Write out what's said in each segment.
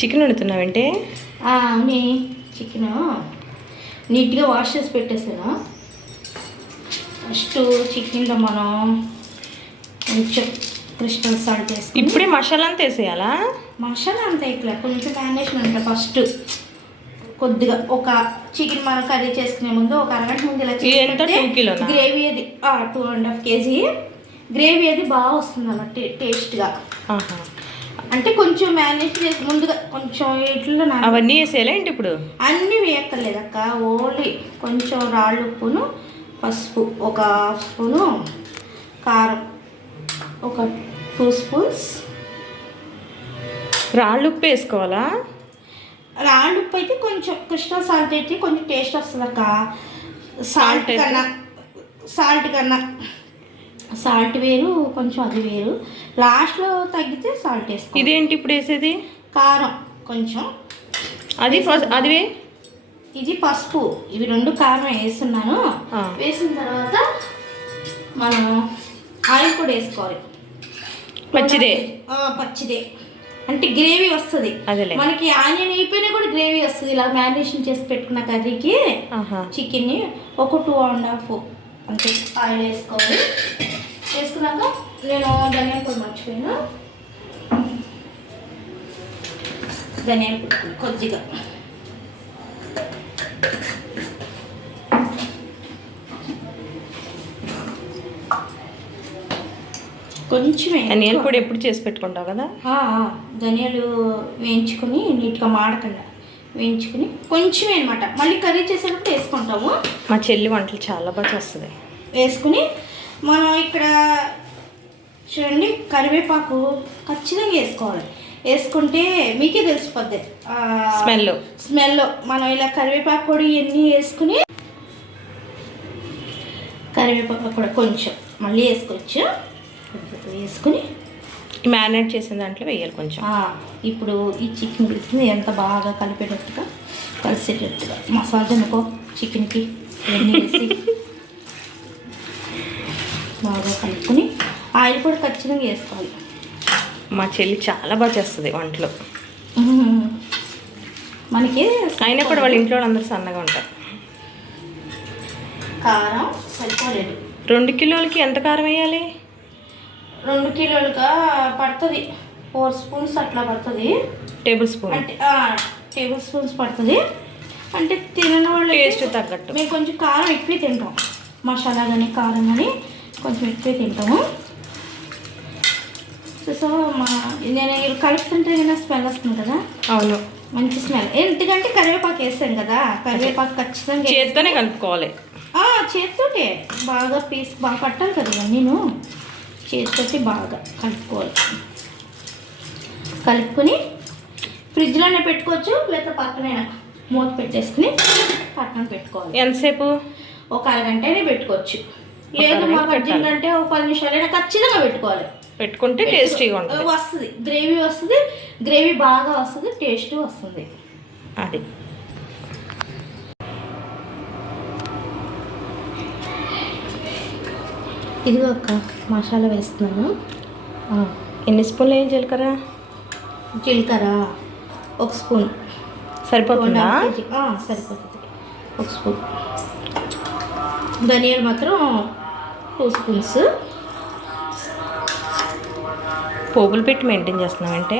Chicken వండుతున్నావంటే? అవునే, chicken నీట్గా wash చేసి పెట్టేసాను. ఫస్ట్ చికెన్లో మనం కొంచెం క్రిస్టల్ సాల్ట్ వేసి ఇప్పుడే మసాలా అంతా వేసేయాలా? మసాలా అంతా ఇట్లా కొంచెం మ్యారినేషన్ అంటే ఫస్ట్ కొద్దిగా ఒక చికెన్ మనం కర్రీ చేసుకునే ముందు ఒక అరగంట ముందు ఇలా చేసి గ్రేవీ అది 2.5 kg గ్రేవీ అది బాగా వస్తుంది అన్నమాట టేస్ట్గా. అంటే కొంచెం మ్యారినేట్ చేసి ముందుగా కొంచెం ఇట్లా అవన్నీ వేసేయాలా ఏంటి ఇప్పుడు? అన్నీ వేయక్కర్లేదక్క, ఓన్లీ కొంచెం రాళ్ళు ఉప్పును, పసుపు ఒక 1/2 స్పూను, కారం ఒక 2 స్పూన్స్. రాళ్ళు ఉప్పు వేసుకోవాలా? రాళ్ళు ఉప్పు అయితే కొంచెం క్రిస్టల్ సాల్ట్ అయితే కొంచెం టేస్ట్ వస్తుంది అక్క. సాల్ట్ కన్నా సాల్ట్ వేరు, కొంచెం అది వేరు. లాస్ట్లో తగ్గితే సాల్ట్ వేసుకో. ఇదేంటి ఇప్పుడు వేసేది? కారం కొంచెం, అది ఇది పసుపు, ఇవి 2 కారం వేస్తున్నాను. వేసిన తర్వాత మనం ఆయిల్ కూడా వేసుకోవాలి. పచ్చిదే అంటే గ్రేవీ వస్తుంది మనకి. ఆనియన్ అయిపోయినా కూడా గ్రేవీ వస్తుంది. ఇలా మ్యారినేషన్ చేసి పెట్టుకున్న కర్రీకి చికెన్ని ఒక 2.5 అంటే ఆయిల్ వేసుకోవాలి. వేసుకున్నాక నేను ధనియాల పొడి మర్చిపోయాను, ధనియాల పొడి కొద్దిగా, కొంచెమే. ధనియాల పొడి ఎప్పుడు చేసి పెట్టుకుంటావు కదా? ధనియాలు వేయించుకొని నీట్గా మాడకుండా వేయించుకుని కొంచెమే అనమాట. మళ్ళీ కర్రీ చేసేటప్పుడు వేసుకుంటాము. మా చెల్లి వంటలు చాలా బాగా చేస్తుంది. వేసుకుని మనం ఇక్కడ చూడండి కరివేపాకు ఖచ్చితంగా వేసుకోవాలి. వేసుకుంటే మీకే తెలిసిపోద్ది స్మెల్. మనం ఇలా కరివేపాకు పొడి ఇవన్నీ వేసుకుని, కరివేపాకు కూడా కొంచెం మళ్ళీ వేసుకోవచ్చు. వేసుకుని మ్యారినేట్ చేసిన దాంట్లో వేయాలి కొంచెం. ఇప్పుడు ఈ చికెన్ పిలిచింది ఎంత బాగా కలిపేటట్టుగా కలిసేటట్టుగా మసాలా తినుకో చికెన్కి ఇవన్నీ వేసి బాగా కలుపుకొని ఆయిల్ కూడా ఖచ్చితంగా వేసుకోవాలి. మా చెల్లి చాలా బాగా చేస్తుంది వంటలు. మనకి అయినా కూడా వాళ్ళ ఇంట్లో అందరూ సన్నగా ఉంటారు. కారం సరిపోలేదు. 2 కిలోలకి ఎంత కారం వేయాలి? 2 కిలోలుగా పడుతుంది 4 స్పూన్స్ అట్లా పడుతుంది. టేబుల్ స్పూన్ అంటే టేబుల్ స్పూన్స్ పడుతుంది. అంటే తినని వాళ్ళు టేస్ట్ తగ్గట్టు. మేము కొంచెం కారం ఎక్కువ తింటాం, మసాలా కానీ కారం కానీ కొంచెం ఎక్కువ తింటాము. సో నేను కలుపుతుంటే ఏదైనా స్మెల్ వస్తుంది కదా? అవును, మంచి స్మెల్. ఎందుకంటే కరివేపాకు వేస్తాం కదా, కరివేపాకు ఖచ్చితంగా చేత్తోనే కలుపుకోవాలి. చేతితోటే బాగా పీస్ బాగా పట్టాలి కదా, నేను చేతితోటి బాగా కలుపుకోవాలి. కలుపుకొని ఫ్రిడ్జ్లోనే పెట్టుకోవచ్చు, లేకపోతే పక్కనైనా మూత పెట్టేసుకుని పక్కన పెట్టుకోవాలి. ఎంతసేపు? ఒక అరగంటనే పెట్టుకోవచ్చు. లేదు మాకు అర్జెంట్ ఒక 10 నిమిషాలైనా ఖచ్చితంగా పెట్టుకోవాలి. పెట్టుకుంటే టేస్టీగా ఉంటుంది. వస్తుంది గ్రేవీ, వస్తుంది గ్రేవీ బాగా వస్తుంది, టేస్ట్ వస్తుంది. అది ఇదిగో అక్క మసాలా వేస్తున్నాను. ఎన్ని స్పూన్లు వేయాలి? జీలకర్ర 1 స్పూన్ సరిపోతుందా? సరిపోతుంది 1 స్పూన్. ధనియాలు మాత్రం 2 స్పూన్స్. పోగులు పెట్టి మెయింటైన్ చేస్తున్నామంటే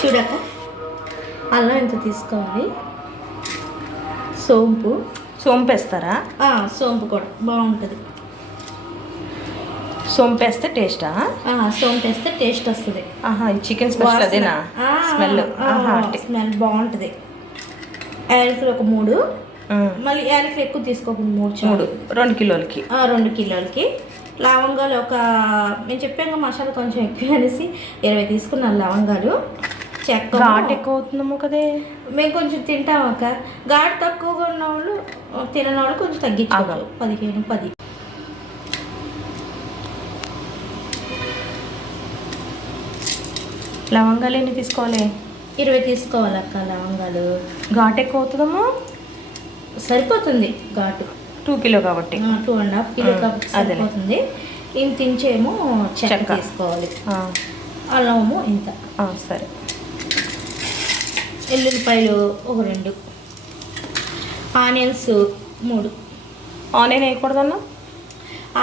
చూడక అల్లం ఎంత తీసుకోవాలి. సోంపు వేస్తారా? సోంపు కూడా బాగుంటుంది. సోంపు వేస్తే టేస్టా? సోంపు వేస్తే టేస్ట్ వస్తుంది. చికెన్ స్పెషల్ అదేనా? స్మెల్ బాగుంటుంది. యాలకులు ఒక 3, మళ్ళీ యాలకులు ఎక్కువ తీసుకోకుండా 2 కిలోలకి 2 కిలోలకి. లవంగాలు మేము చెప్పాక మసాలా కొంచెం ఎక్కువ అనేసి 20 తీసుకున్నాను లవంగాలు. చెక్క ఘాటు ఎక్కువ అవుతుందేమో కదే. మేము కొంచెం తింటాం అక్క, ఘాటు తక్కువగా ఉన్న వాళ్ళు తినని వాళ్ళు కొంచెం తగ్గించుకోవాలి. 15 లవంగాలు ఎన్ని తీసుకోవాలి? 20 తీసుకోవాలి అక్క. లవంగాలు ఘాటు ఎక్కువ అవుతుందేమో. సరిపోతుంది ఘాటు. 2 కిలో కాబట్టి 2.5 కిలో కాబట్టి సరిపోతుంది. ఇంత ఇంచేమో చెక్క తీసుకోవాలి. అల్లము ఇంత. సరే. ఎల్లుల్లిపాయలు ఒక 2, ఆనియన్స్ 3. ఆనియన్ వేయకూడదన్నా?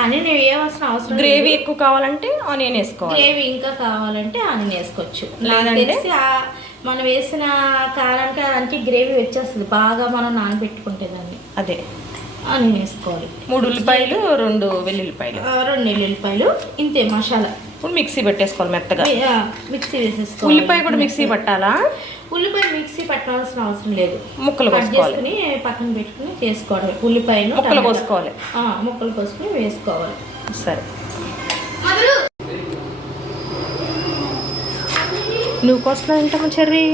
ఆనియన్ వేయవలసిన అవసరం. గ్రేవీ ఎక్కువ కావాలంటే ఆనియన్ వేసుకోవాలి. గ్రేవీ ఇంకా కావాలంటే ఆనియన్ వేసుకోవచ్చు. లేదంటే మనం వేసిన కారానికి అంటే గ్రేవీ వచ్చేస్తుంది బాగా, మనం నానబెట్టుకుంటే దాన్ని. అదే ఆనియన్ వేసుకోవాలి. 3 ఉల్లిపాయలు, 2 వెల్లుల్లిపాయలు, 2 వెల్లుల్లిపాయలు, ఇంతే మసాలా. ఇప్పుడు మిక్సీ పెట్టేసుకోవాలి మెత్తగా. మిక్సీ వేసేసుకోవాలి. ఉల్లిపాయ కూడా మిక్సీ పట్టాలా? ఉల్లిపాయ మిక్సీ పట్టాల్సిన అవసరం లేదు. ముక్కలు కోసుకోవాలి, పక్కన పెట్టుకుని చేసుకోవడం. ఉల్లిపాయను ముక్కలు కోసుకోవాలి. ముక్కలు కోసుకుని వేసుకోవాలి. సరే. నువ్వు కోస్తున్నావు ఏంటమ్మా చెర్రీ?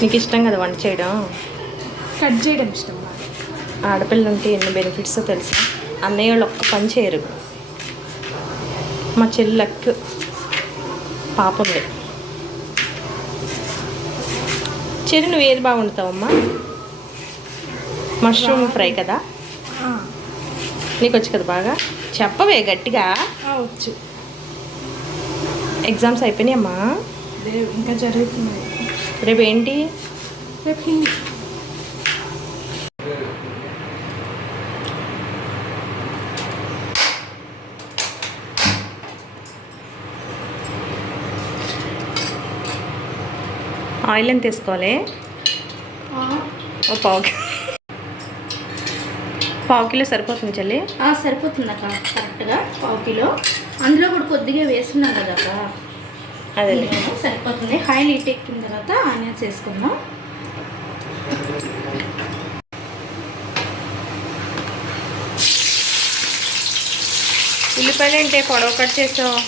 నీకు ఇష్టం కదా వంట చేయడం? కట్ చేయడం ఇష్టం. ఆడపిల్ల ఉంటే ఎన్ని బెనిఫిట్స్ తెలుసా? అన్నయ్య వాళ్ళు ఒక్క పని చేయరు. మా చెల్లెక్కు పాప ఉంది. చెర్రీ నువ్వు ఏది బాగా వండుతావమ్మా? మష్రూమ్ ఫ్రై కదా? నీకు వచ్చు కదా బాగా? చెప్పవే గట్టిగా. వచ్చు. ఎగ్జామ్స్ అయిపోయినాయమ్మా? ఇంకా జరుగుతున్నాయి. రేపు ఏంటి? రేపు ఆయిల్ ఎంత తీసుకోవాలి? ఓ పావు కిలో సరిపోతుంది చెల్లి? సరిపోతుంది అక్క, కరెక్ట్గా పావు కిలో. అందులో కూడా కొద్దిగా వేస్తున్నాం కదా అక్క, అదే సరిపోతుంది. ఆయిల్ హీట్ ఎక్కిన తర్వాత ఆనియన్స్ వేసుకుందాం. ఉల్లిపాయలు ఏంటి పొడవు కట్ చేసావు?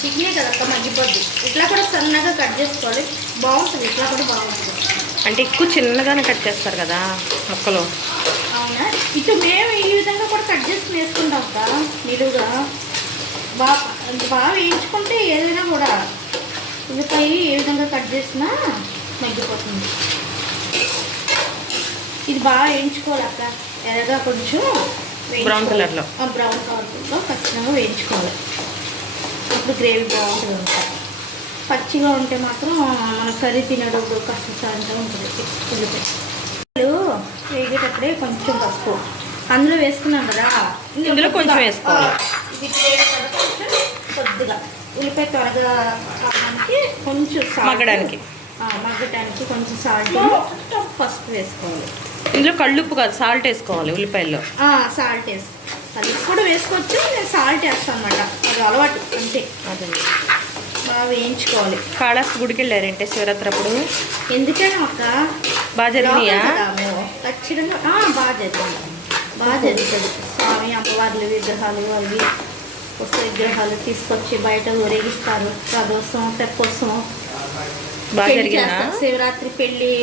చికెనే కదక్క, మగ్గిపోద్ది. ఇట్లా కూడా సన్నగా కట్ చేసుకోవాలి, బాగుంటుంది. ఇట్లా కూడా బాగుంటుంది. అంటే ఎక్కువ చిన్నగానే కట్ చేస్తారు కదా ముక్కలు. అవునా? ఇటు మేము ఈ విధంగా కూడా కట్ చేసుకుని వేసుకుంటాం అక్క, నిలువుగా. బాగా వేయించుకుంటే ఏదైనా కూడా ఉల్లిపాయ ఏ విధంగా కట్ చేసినా మగ్గిపోతుంది. ఇది బాగా వేయించుకోవాలి అక్క, ఎర్రగా కొంచెం బ్రౌన్ కలర్లో. బ్రౌన్ కలర్లో ఖచ్చితంగా వేయించుకోవాలి. అప్పుడు గ్రేవీ బాగుంటుంది అంట. పచ్చిగా ఉంటే మాత్రం మన కర్రీ తినడం కష్టంగా ఉంటుంది. ఉల్లిపాయలు వేగేటప్పుడే కొంచెం పసుపు అందులో వేసుకున్నాం కదా, ఇందులో కొంచెం వేసుకోవాలి. ఇది కొంచెం కొద్దిగా ఉల్లిపాయ త్వరగా కొంచెం మగ్గడానికి కొంచెం సాల్ట్, పసుపు వేసుకోవాలి. ఇందులో కళ్ళుప్పు కాదు, సాల్ట్ వేసుకోవాలి ఉల్లిపాయల్లో. సాల్ట్ వేసుకోవాలి. కలుపు కూడా వేసుకోవచ్చు, నేను సాల్ట్ వేస్తాను అన్నమాట, అది అలవాటు అంతే. అదే బాగా వేయించుకోవాలి. కాళాస్తి గుడికి వెళ్ళారంటే శివరాత్రి అప్పుడు? ఎందుకని అక్క, బాగా జరిగినాయా? మేము ఖచ్చితంగా బాగా జరుగుతుంది. స్వామి అమ్మవార్లు విగ్రహాలు అవి వస్తే విగ్రహాలు తీసుకొచ్చి బయట ఊరేగిస్తారు. రథోత్సవం, తెప్పోత్సవం బాగా జరిగిందా? శివరాత్రి పెళ్ళి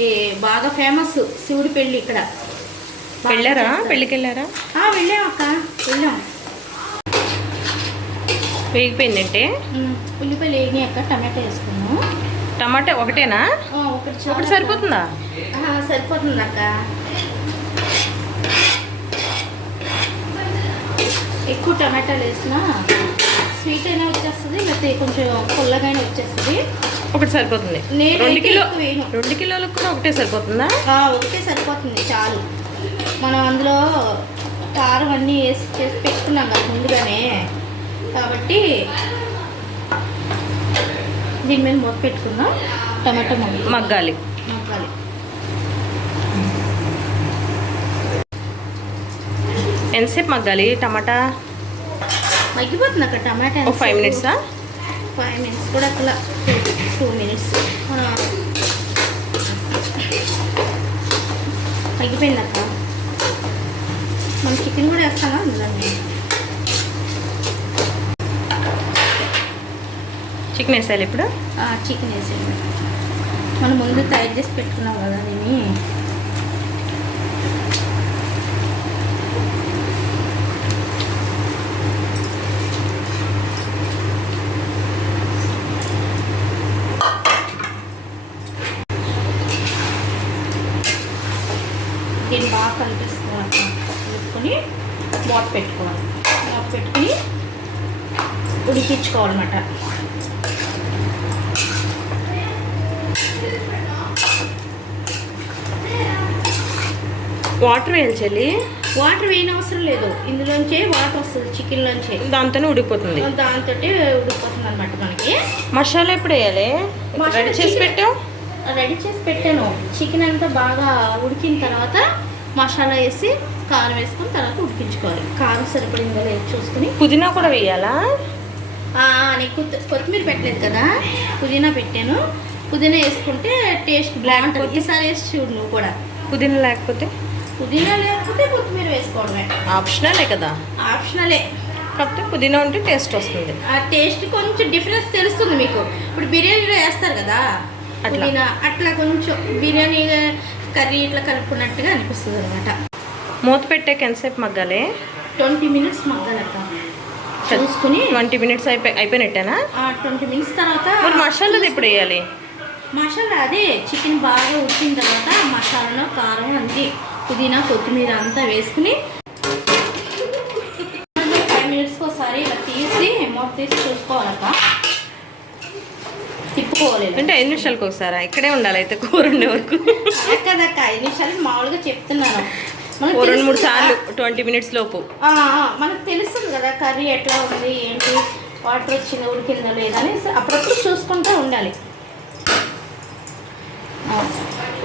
బాగా ఫేమస్, శివుడి పెళ్ళి ఇక్కడ. వెళ్ళారా? పెళ్ళికి వెళ్ళారా? వెళ్ళాం అక్క, వెళ్ళాం. వేగిపోయిందంటే ఉల్లిపాయలు వేగినాయి అక్క, టమాటా వేసుకున్నాం. టమాటా ఒకటేనా? ఒకటి సరిపోతుందా? సరిపోతుంది అక్క. ఎక్కువ టమాటాలు వేసినా స్వీట్ అయినా వచ్చేస్తుంది, లేకపోతే కొంచెం పుల్లగానే వచ్చేస్తుంది. ఒకటి సరిపోతుంది. 2 కిలోలకు కూడా ఒకటే సరిపోతుందా? ఒకటే సరిపోతుంది, చాలు. మనం అందులో కారం అన్నీ వేసి చేసి పెట్టుకున్నాం కదా ముందుగానే, కాబట్టి దీని మీద మూత పెట్టుకుందాం. టమాటా మగ్గాలి. ఎంతసేపు మగ్గాలి టమాటా? మగ్గిపోతుంది అక్కడ టమాటా. 5 మినిట్సా? 5 మినిట్స్ కూడా అట్లా, 2 మినిట్స్ మగ్గిపోయింది అక్క. మనం చికెన్ కూడా వేస్తామా అందులో? చికెన్ వేసేయాలి ఇప్పుడు? చికెన్ వేసేయాలి. మనం ముందు తయారు చేసి పెట్టుకున్నాం కదా దీన్ని. దీన్ని బాగా కలిపేసుకోవాలి, కలుపుకొని మూత పెట్టుకోవాలి. మూత పెట్టుకుని ఉడికించుకోవాలన్నమాట. వాటర్ వేయాలి చెల్లి? వాటర్ వేయని అవసరం లేదు, ఇందులోంచే వాటర్ వస్తుంది చికెన్లోంచే, దాంతోనే ఉడికిపోతుంది. దాంతో ఉడికిపోతుంది అనమాట మనకి. మసాలా ఎప్పుడు వేయాలి? రెడీ చేసి పెట్టావు? రెడీ చేసి పెట్టాను. చికెన్ అంతా బాగా ఉడికిన తర్వాత మసాలా వేసి కారం వేసుకొని తర్వాత ఉడికించుకోవాలి. కారం సరిపడిందో లేదు చూసుకుని. పుదీనా కూడా వేయాలా? నీకు కొత్తిమీర పెట్టలేదు కదా, పుదీనా పెట్టాను. పుదీనా వేసుకుంటే టేస్ట్ బాగుంటుంది. ఈసారి వేసి చూడు నువ్వు కూడా. పుదీనా లేకపోతే కొత్తిమీర వేసుకోవడమే. ఆప్షనలే కదా? ఆప్షనలే, కాకపోతే పుదీనా ఉంటే టేస్ట్ వస్తుంది. ఆ టేస్ట్ కొంచెం డిఫరెన్స్ తెలుస్తుంది మీకు. ఇప్పుడు బిర్యానీలో వేస్తారు కదా పుదీనా, అట్లా కొంచెం బిర్యానీ కర్రీ ఇట్లా కలుపుకున్నట్టుగా అనిపిస్తుంది అనమాట. మూత పెట్టాక ఎంతసేపు మగ్గాలి? 20 minutes మగ్గాలక్క. చూసుకుని 20 minutes అయిపోయినట్టేనా? 20 minutes తర్వాత మసాలాది ఎప్పుడు వేయాలి? మసాలా అదే చికెన్ బాగా ఉడికిన తర్వాత మసాలాలో కారం అంతే, పుదీనా కొత్తిమీర అంతా వేసుకుని 5 minutes ఒకసారి ఇలా తీసి మూత తీసి చూసుకోవాలక్క. తిప్పుకోవాలి. అంటే 5 నిమిషాలకు ఒకసారి ఇక్కడే ఉండాలి అయితే కూర ఉండే వరకు? కదక్క 5 నిమిషాలు మామూలుగా చెప్తున్నాను. 2-3 సార్లు 20 minutes లోపు మనకు తెలుస్తుంది కదా కర్రీ ఎట్లా ఉంది ఏంటి, వాటర్ వచ్చిందా ఉడికిందా లేదా అని అప్పుడప్పుడు చూసుకుంటూ ఉండాలి.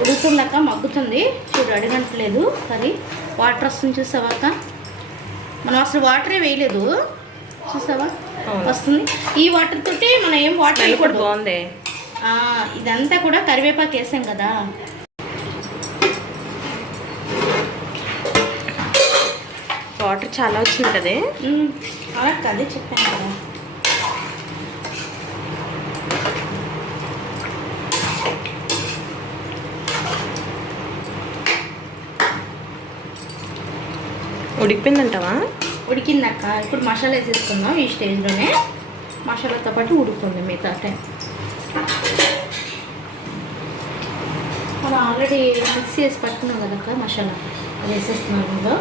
ఉడుకుతున్నాక మగ్గుతుంది చూడు, అడగట్లేదు కర్రీ. వాటర్ వస్తుంది చూసావాక, మనం అసలు వాటరే వేయలేదు చూసావా, వస్తుంది. ఈ వాటర్ తోటి మనం ఏం వాటర్ వేయకూడదు. బాగుంది. ఇదంతా కూడా కరివేపాకు వేసాం కదా. వాటర్ చాలా వచ్చింది కదే. అదే చెప్పాను కదా. ఉడికిపోయిందంటావా? ఉడికిందక్క. ఇప్పుడు మసాలా వేసేసుకుందాం ఈ స్టేజ్లోనే. మసాలాతో పాటు ఉడుకుంది మిగతా టైం. మనం ఆల్రెడీ మిక్స్ చేసి పట్టుకున్నాం కదక్క మసాలా, అది వేసేస్తున్నాం ఇందులో.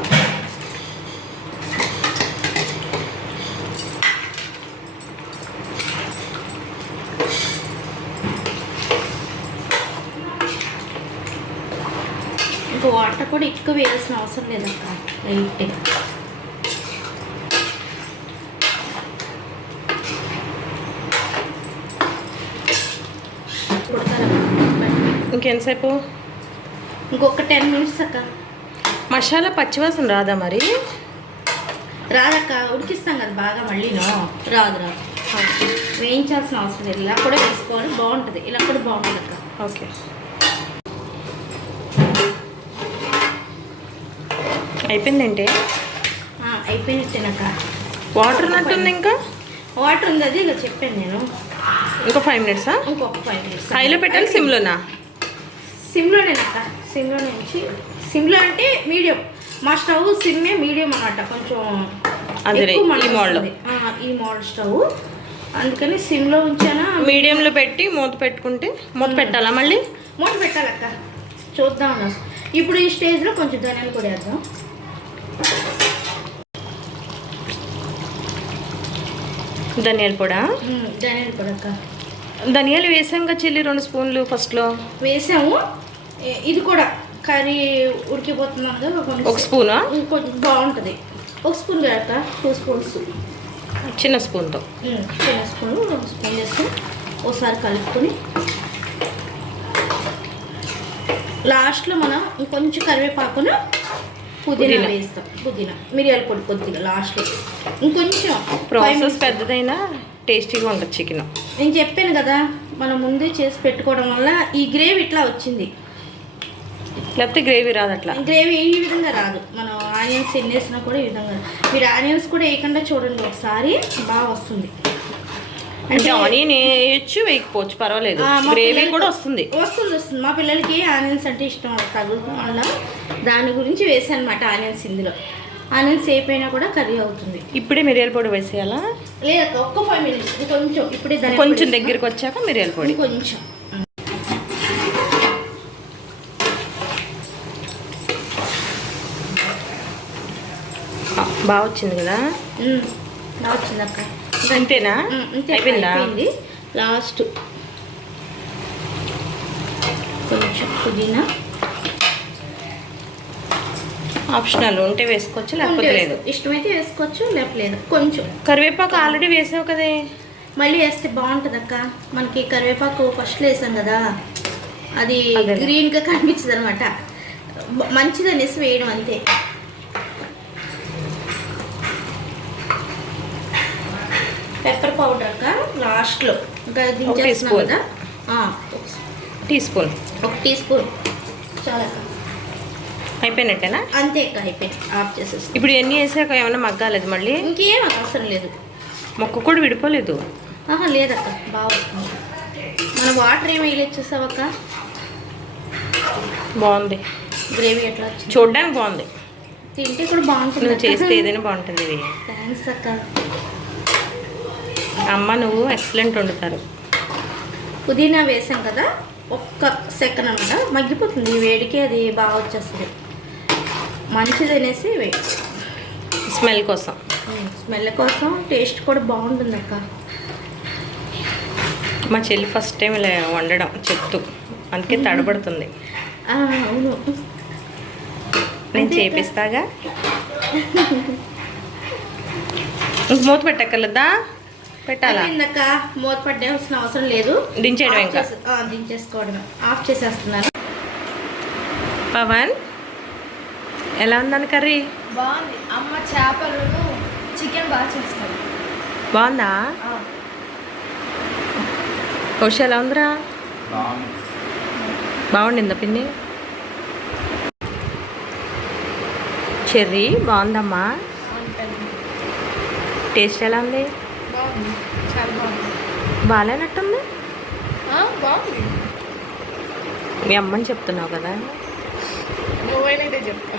ఇంకా వాటర్ కూడా ఎక్కువ వేయాల్సిన అవసరం లేదక్క, లైట్గా. ఇంకెంతసేపు? ఇంకొక 10 minutes అక్క. మసాలా పచ్చివాసన రాదా మరి? రాదక్క, ఉడికిస్తాం కదా బాగా. మళ్ళీనో రాదు. వేయించాల్సిన అవసరం లేదు, ఇలా కూడా వేసుకోవాలి, బాగుంటుంది. ఇలా కూడా బాగుంటుంది అక్క. ఓకే, అయిపోయిందంటే అయిపోయినట్టేనక్క. వాటర్ ఉన్నట్టుంది. ఇంకా వాటర్ ఉంది, అది ఇలా చెప్పాను నేను. ఇంకో 5 minutes? ఇంకొక 5 minutes. హైలో పెట్టాలి సిమ్లోనా? సిమ్లోనేనక్క. సిమ్లో నుంచి, సిమ్లో అంటే మీడియం. మా స్టవ్ సిమ్మే, మీడియం అన్నమాట. కొంచెం ఈ మోడల్ స్టవ్, అందుకని సిమ్లో ఉంచానా. మీడియంలో పెట్టి మూత పెట్టుకుంటే, మూత పెట్టాలా మళ్ళీ? మూత పెట్టాలక్క. చూద్దాం ఇప్పుడు ఈ స్టేజ్లో కొంచెం ధనియాలు కూడా వేద్దాం. ధనియాల పొడా? ధనియాల పొడి అక్క. ధనియాలు వేసాంగా చెల్లి 2 స్పూన్లు ఫస్ట్లో వేసాము. ఇది కూడా కర్రీ ఉడికిపోతున్నాం కదా, 1 స్పూనా? కొంచెం బాగుంటుంది. 1 స్పూన్ కదా, 2 స్పూన్స్ చిన్న స్పూన్తో. చిన్న స్పూన్ 2 స్పూన్ వేసి ఒకసారి కలుపుకొని లాస్ట్లో మనం ఇంకొంచెం కరివేపాకును పుదీనా వేస్తాం. పుదీనా మిరియాల పొడి కొద్దిగా లాస్ట్లో. ఇంకొంచెం ప్రాసెస్ పెద్దదైనా టేస్టీగా ఉంటుంది చికెన్. నేను చెప్పాను కదా, మనం ముందే చేసి పెట్టుకోవడం వల్ల ఈ గ్రేవీ ఇట్లా వచ్చింది. లేకపోతే గ్రేవీ రాదు. అట్లా గ్రేవీ ఈ విధంగా రాదు. మనం ఆనియన్స్ ఎన్ని వేసినా కూడా ఈ విధంగా రాదు. మీరు ఆనియన్స్ కూడా వేయకుండా చూడండి ఒకసారి, బాగా వస్తుంది. అంటే ఆనియన్ వేయచ్చు, వేయకపోవచ్చు, పర్వాలేదు. గ్రేవీ కూడా వస్తుంది. మా పిల్లలకి ఆనియన్స్ అంటే ఇష్టం తగులుతుంది వల్ల దాని గురించి వేసాను అనమాట ఆనియన్స్. ఇందులో ఆనియన్స్ వేయిపోయినా కూడా కర్రీ అవుతుంది. ఇప్పుడే మిరియాల పొడి వేసేయాలా? లేదా ఒక్క 5 minutes కొంచెం. ఇప్పుడే కొంచెం దగ్గరికి వచ్చాక మిరియాల పొడి కొంచెం. బాగా వచ్చింది కదా. బాగా వచ్చింది అక్క. అంతేనా? అయిపోయిందా? అయిపోయింది. లాస్ట్ కొంచెం పుదీనా, ఆప్షనల్, ఉంటే వేసుకోవచ్చు లేకపోతే లేదు. ఇష్టమైతే వేసుకోవచ్చు లేకపోలేదు. కొంచెం కరివేపాకు ఆల్రెడీ వేసావు కదే, మళ్ళీ వేస్తే బాగుంటుంది అక్క. మనకి కరివేపాకు ఫస్ట్లో వేసాం కదా, అది గ్రీన్గా కనిపించదు అనమాట. మంచిది అనేసి వేయడం అంతే. పెప్పర్ పౌడర్ అక్క లాస్ట్లో ఇంకా దించేస్తున్నాం కదా. టీ స్పూన్, 1 టీ స్పూన్ చాలా అక్క. అయిపోయినట్టేనా? అంతే అక్క, అయిపోయింది. ఆఫ్ చేసేస్తాం. ఇప్పుడు ఎన్ని వేసాక ఏమైనా మగ్గాలేదు మళ్ళీ? ఇంకేం అవసరం లేదు. మొక్క కూడా విడిపోలేదు? లేదక్క, బాగా వస్తుంది. మనం వాటర్ ఏమి వేయలేదు చూసావక్క. బాగుంది గ్రేవీ ఎట్లా వచ్చింది చూడడానికి, బాగుంది. తింటే కూడా బాగుంటుంది. నువ్వు చేస్తే ఏదైనా బాగుంటుంది. ఇది థ్యాంక్స్ అక్క. అమ్మ నువ్వు ఎక్సలెంట్ వండుతారు. పుదీనా వేసాం కదా, ఒక్క సెకండ్ అనమాట మగ్గిపోతుంది. ఈ వేడికి అది బాగా వచ్చేస్తుంది. మంచిది అనేసి స్మెల్ కోసం, స్మెల్ కోసం, టేస్ట్ కూడా బాగుంటుంది అక్క. మా చెల్లి ఫస్ట్ టైం ఇలా వండడం చెప్తూ, అందుకే తడబడుతుంది. అవును, నేను చేపిస్తాగా. ఇంక మూత పెట్టక్కర్లేదా? పెట్టాలా? అక్క మూత పట్టాల్సిన అవసరం లేదు. దించేయడం ఇంకా? దించేసుకోవడమే. ఆఫ్ చేసేస్తున్నాను. పవన్ ఎలా ఉందని కర్రీ? బాగుంది. అమ్మ చేపలను చికెన్ బాగా చేస్తాను. బాగుందా? కౌశ ఎలా ఉందిరా? బాగుండిందా పిన్ని? చెర్రీ బాగుందమ్మా. టేస్ట్ ఎలా ఉంది? చాలా బాగుంది. బాగాలేనట్టుంది. బాగుంది. మీ అమ్మని చెప్తున్నావు కదా? నువ్వైనా ఇదే చెప్తా.